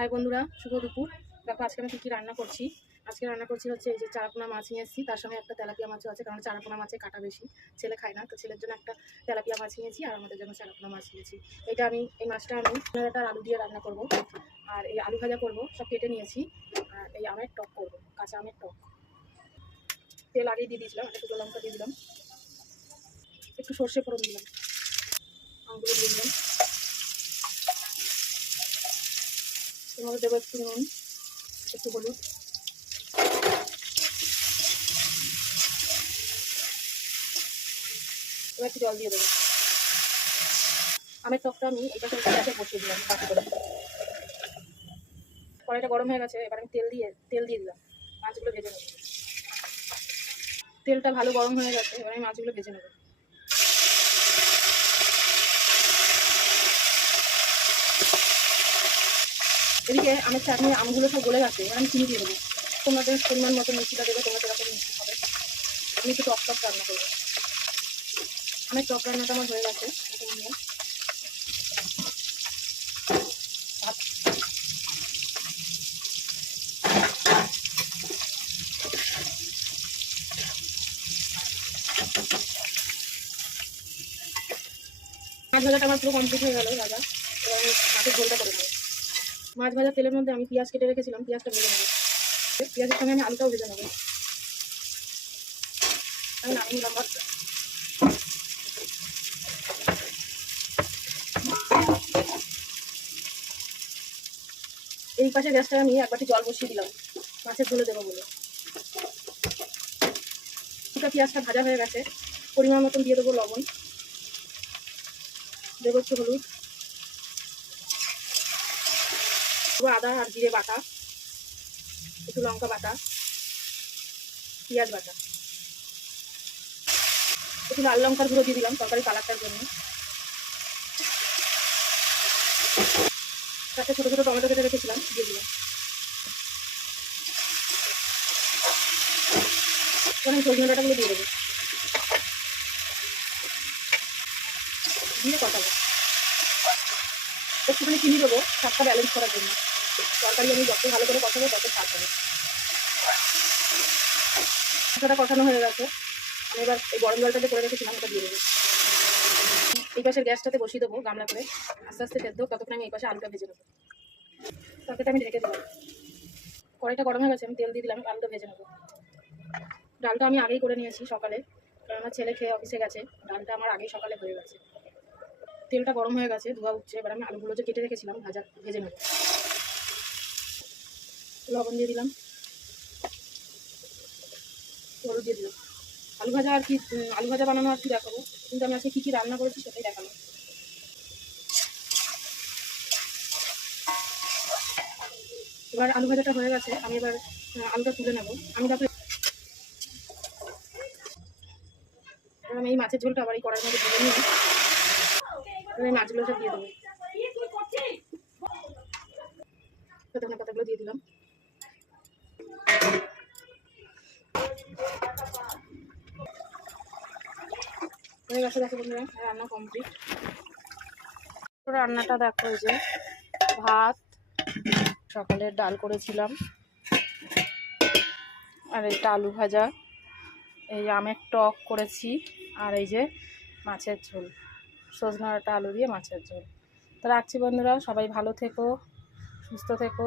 High বন্ধুরা, শুভ দুপুর। দেখো আজকে আমি কী রান্না করছি। আজকে রান্না করছি হচ্ছে এই যে চারাপোনা মাছ নিয়ে এসেছি, তার সঙ্গে একটা তেলাপিয়া মাছও আছে, কারণ চারাপোনা মাছে কাটা বেশি, ছেলে খায় না, তো ছেলের জন্য একটা তেলাপিয়া মাছ নিয়েছি আর আমাদের জন্য চারাপোনা মাছ নিয়েছি। এই মাছটা আমি একটা আলু দিয়ে রান্না করব, আর এই আলু ভাজা করব, সব কেটে নিয়েছি। আর এই আমের টক করব, কাঁচা আমের টক। তেল আগেই দিয়ে দিয়েছিলাম, একটা শুকনো লঙ্কা দিয়ে দিলাম, একটু সর্ষে ফোড়ন দিলাম, আমগুলো দিয়ে দিলাম, এর মধ্যে দেবো একটু নুন, একটু হলুদ, এবার একটু জল দিয়ে দেবো। আমের টকটা আমি এটা গ্যাসে বসিয়ে দিলাম বাকি করে। কড়াইটা গরম হয়ে গেছে, এবার আমি তেল দিয়ে দিলাম, মাছগুলো ভেজে নেব। তেলটা ভালো গরম হয়ে গেছে, এবার আমি মাছগুলো ভেজে নেব। এদিকে আমের চাটনি আমগুলো সব গলে গেছে, এবার আমি চিনি দিয়ে দেবো। তোমাদের পরিমাণ মতো মিষ্টিটা দেবে, তোমরা যেরকম মিষ্টি খাবে। আমি একটু টক রান্না করবো। আমের টক রান্নাটা আমার হয়ে গেছে। মাছ ভাজাটা আমার পুরো কমপ্লিট হয়ে গেল ভাজা। এবার আমি মাছের ঝোলটা করে নেবো। মাছ ভাজার তেলের মধ্যে আমি পেঁয়াজ কেটে রেখেছিলাম, পেঁয়াজটা ভেজে নেবো। পেঁয়াজের সঙ্গে আমি আলুটাও ভেজে নেবো। আমি নামিয়ে নিলাম ভাতটা। এই পাশে গ্যাসটা আমি এক বাটি জল বসিয়ে দিলাম মাছের ঝোলে দেবো বলে। পেঁয়াজটা ভাজা হয়ে গেছে, পরিমাণ মতন দিয়ে দেবো লবণ, দেবো একটু হলুদ, দেবো আদা আর জিরে বাটা, একটু লঙ্কা বাটা, পেঁয়াজ বাটা, একটু লাল লঙ্কার গুঁড়ো দিয়ে দিলাম তরকারি কালারটার জন্য। তাতে ছোটো ছোটো টমেটো কেটে রেখেছিলাম, দিয়ে দিলাম। এবার আমি সজনে ডাঁটাগুলো দিয়ে দেবো, দিয়ে কষাবো। একটুখানি চিনি দেবো স্বাদটা ব্যালেন্স করার জন্য। তরকারি আমি যত ভালো করে কষাবো তত স্বাদ হবে। মশলাটা কষানো হয়ে গেছে, আমি এবার এই গরম জলটা যে করে রেখেছিলাম ওটা দিয়ে দেবো। এই পাশের গ্যাসটাতে বসিয়ে দেবো গামলা করে, আস্তে আস্তে সেদ্ধ, ততক্ষণ আমি এই পাশে আলুটা ভেজে নেবো। তরকারিটা আমি ঢেকে দিলাম। কড়াইটা গরম হয়ে গেছে, আমি তেল দিয়ে দিলাম, আলুটা ভেজে নেবো। ডালটা আমি আগেই করে নিয়েছি সকালে, কারণ আমার ছেলে খেয়ে অফিসে গেছে, ডালটা আমার আগেই সকালে হয়ে গেছে। তেলটা গরম হয়ে গেছে, ধোয়া উঠছে, এবার আমি আলুগুলো যে কেটে রেখেছিলাম ভেজে নেব। লবণ দিয়ে দিলাম, হলুদ দিয়ে দিলাম। আলু ভাজা বানানো আর কি দেখাবো, কিন্তু আমি আজকে কী রান্না করেছি সেটাই দেখালাম। এবার আলু ভাজাটা হয়ে গেছে, আমি এবার আলুটা তুলে নেবো। আমি এই মাছের ঝোলটা আবার এই কড়াইয়ের মধ্যে ভেজে নিয়ে এই মাছগুলো সব দিয়ে দেবো। ধনে পাতাগুলো দিয়ে দিলাম। হয়ে গেছে, দেখো বন্ধুরা, রান্না কমপ্লিট। রান্নাটা দেখো, এই যে ভাত, সকালের ডাল করেছিলাম, আর এইটা আলু ভাজা, এই আমের টক করেছি, আর এই যে মাছের ঝোল, সজনে ডাঁটা আলু দিয়ে মাছের ঝোল। তো রাখছি বন্ধুরা, সবাই ভালো থেকো, সুস্থ থেকো।